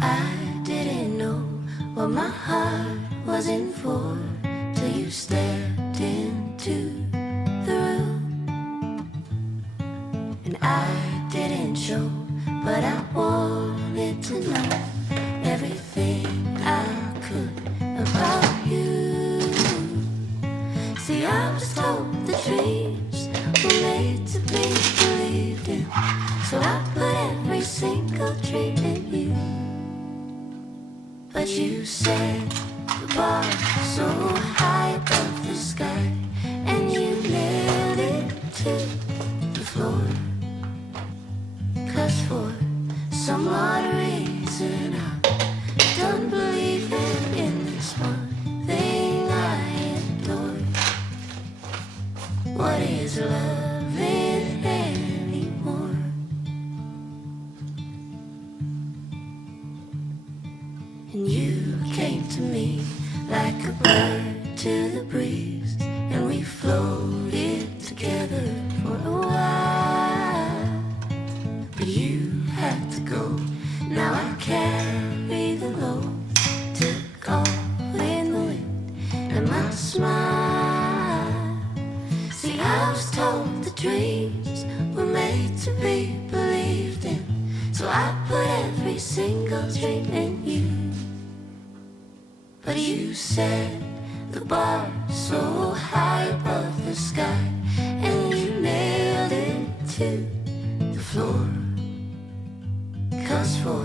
I didn't know what my heart was in for till you stepped into the room. And I didn't show, but I wanted to know everything I could about you. See, I was told the dreams were made to be believed in, so I put every single dream in you. But you set the bar so high above the sky, and you nailed it to the floor. 'Cause for some odd reason I don't believe in this one thing I adore. What is loving anymore? And you came to me like a bird to the breeze, and we floated together for a while. But you had to go, now I carry the load. Took off in the wind and my smile. See, I was told the dreams were made to be believed in, so I put every single dream in you. But you set the bar so high above the sky, and you nailed it to the floor. 'Cause for